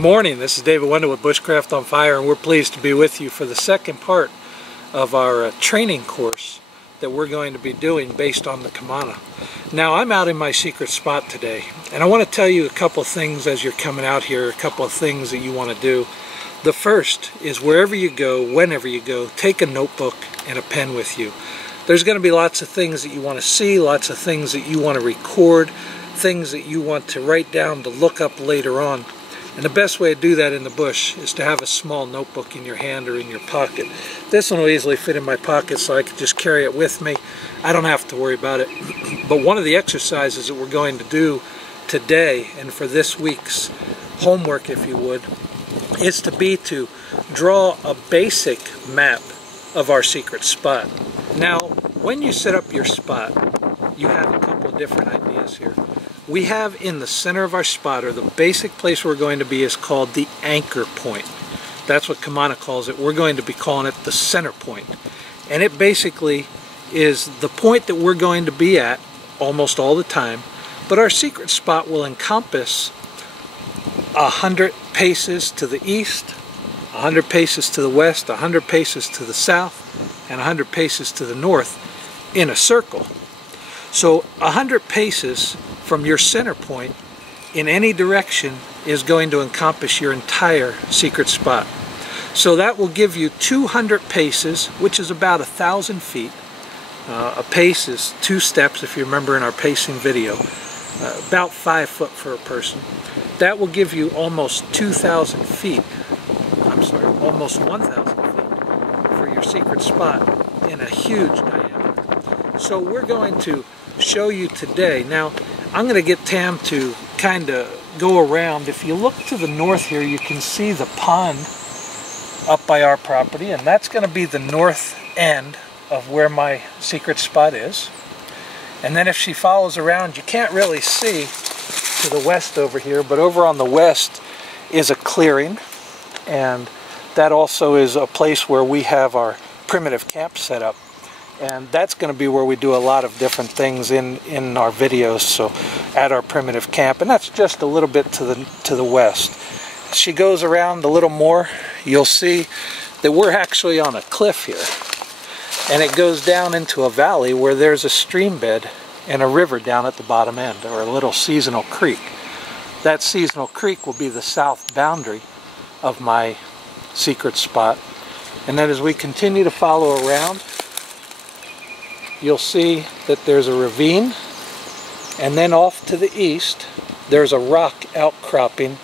morning, this is David Wendell with Bushcraft on Fire, and we're pleased to be with you for the second part of our training course that we're going to be doing based on the Kamana. Now, I'm out in my secret spot today, and I want to tell you a couple of things as you're coming out here, a couple of things that you want to do. The first is wherever you go, whenever you go, take a notebook and a pen with you. There's going to be lots of things that you want to see, lots of things that you want to record, things that you want to write down to look up later on. And the best way to do that in the bush is to have a small notebook in your hand or in your pocket. This one will easily fit in my pocket, so I can just carry it with me. I don't have to worry about it. But one of the exercises that we're going to do today, and for this week's homework if you would, is to draw a basic map of our secret spot. Now, when you set up your spot, you have a couple of different ideas here. We have in the center of our spot, or the basic place we're going to be, is called the anchor point. That's what Kamana calls it. We're going to be calling it the center point. And it basically is the point that we're going to be at almost all the time. But our secret spot will encompass 100 paces to the east, 100 paces to the west, 100 paces to the south, and 100 paces to the north in a circle. So 100 paces from your center point in any direction is going to encompass your entire secret spot. So that will give you 200 paces, which is about 1,000 feet. A pace is 2 steps, if you remember in our pacing video. About 5 foot for a person. That will give you almost 2,000 feet. I'm sorry, almost 1,000 feet for your secret spot in a huge diameter. So we're going to show you today. Now, I'm going to get Tam to kind of go around. If you look to the north here, you can see the pond up by our property, and that's going to be the north end of where my secret spot is. And then if she follows around, you can't really see to the west over here, but over on the west is a clearing, and that also is a place where we have our primitive camp set up. And that's going to be where we do a lot of different things in our videos, so at our primitive camp. And that's just a little bit to the west. As she goes around a little more, you'll see that we're actually on a cliff here. And it goes down into a valley where there's a stream bed and a river down at the bottom end, or a little seasonal creek. That seasonal creek will be the south boundary of my secret spot. And then as we continue to follow around, you'll see that there's a ravine, and then off to the east there's a rock outcropping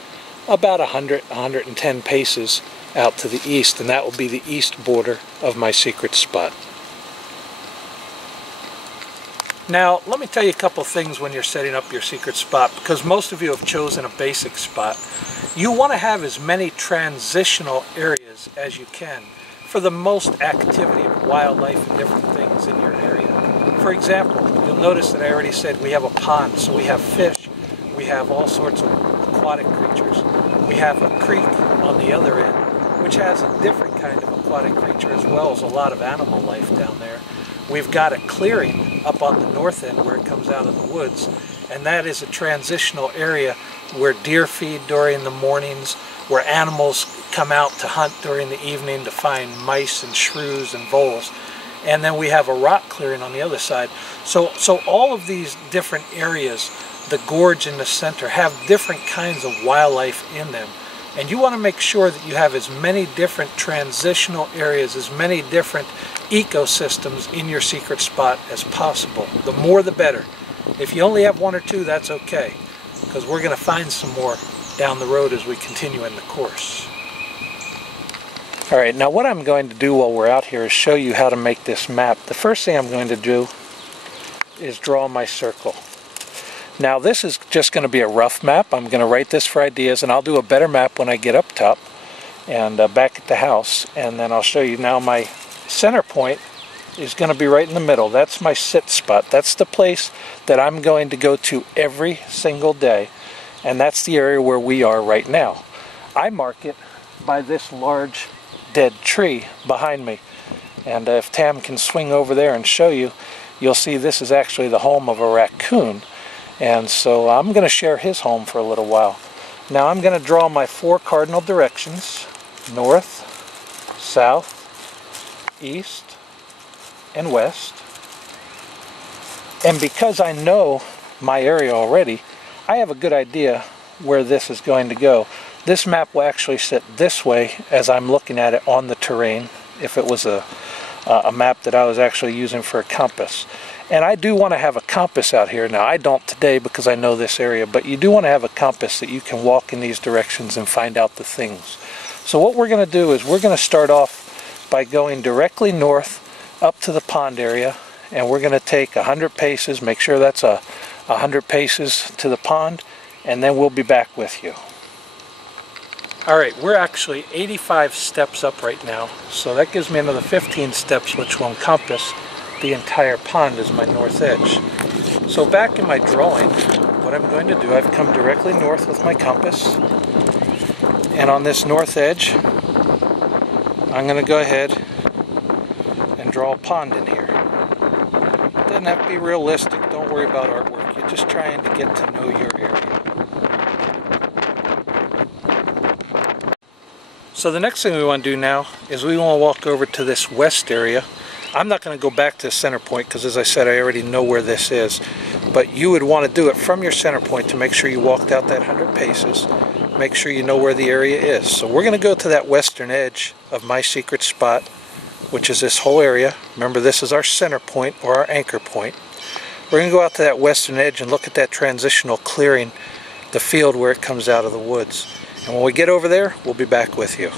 about 110 paces out to the east, and that will be the east border of my secret spot. Now, let me tell you a couple things when you're setting up your secret spot, because most of you have chosen a basic spot. You want to have as many transitional areas as you can for the most activity of wildlife and different things in your area. For example, you'll notice that I already said we have a pond, so we have fish, we have all sorts of aquatic creatures. We have a creek on the other end, which has a different kind of aquatic creature, as well as a lot of animal life down there. We've got a clearing up on the north end where it comes out of the woods, and that is a transitional area where deer feed during the mornings, where animals come out to hunt during the evening to find mice and shrews and voles. And then we have a rock clearing on the other side. So all of these different areas, the gorge in the center, have different kinds of wildlife in them. And you want to make sure that you have as many different transitional areas, as many different ecosystems in your secret spot as possible. The more the better. If you only have 1 or 2, that's okay, because we're going to find some more down the road as we continue in the course. Alright, now what I'm going to do while we're out here is show you how to make this map. The first thing I'm going to do is draw my circle. Now this is just going to be a rough map. I'm going to write this for ideas, and I'll do a better map when I get up top and back at the house. And then I'll show you now my center point is going to be right in the middle. That's my sit spot. That's the place that I'm going to go to every single day. And that's the area where we are right now. I mark it by this large dead tree behind me, and if Tam can swing over there and show you, you'll see this is actually the home of a raccoon, and so I'm going to share his home for a little while. Now I'm going to draw my 4 cardinal directions: north, south, east, and west. And because I know my area already, I have a good idea where this is going to go. This map will actually sit this way as I'm looking at it on the terrain, if it was a map that I was actually using for a compass. And I do want to have a compass out here. Now I don't today because I know this area, but you do want to have a compass that you can walk in these directions and find out the things. So what we're going to do is we're going to start off by going directly north up to the pond area, and we're going to take 100 paces, make sure that's 100 paces to the pond, and then we'll be back with you. Alright, we're actually 85 steps up right now, so that gives me another 15 steps, which will encompass the entire pond as my north edge. So back in my drawing, what I'm going to do, I've come directly north with my compass, and on this north edge I'm going to go ahead and draw a pond in here. It doesn't have to be realistic, don't worry about artwork, you're just trying to get to know your area. So the next thing we want to do now is we want to walk over to this west area. I'm not going to go back to the center point because, as I said, I already know where this is. But you would want to do it from your center point to make sure you walked out that 100 paces. Make sure you know where the area is. So we're going to go to that western edge of my secret spot, which is this whole area. Remember, this is our center point or our anchor point. We're going to go out to that western edge and look at that transitional clearing, the field where it comes out of the woods. And when we get over there, we'll be back with you.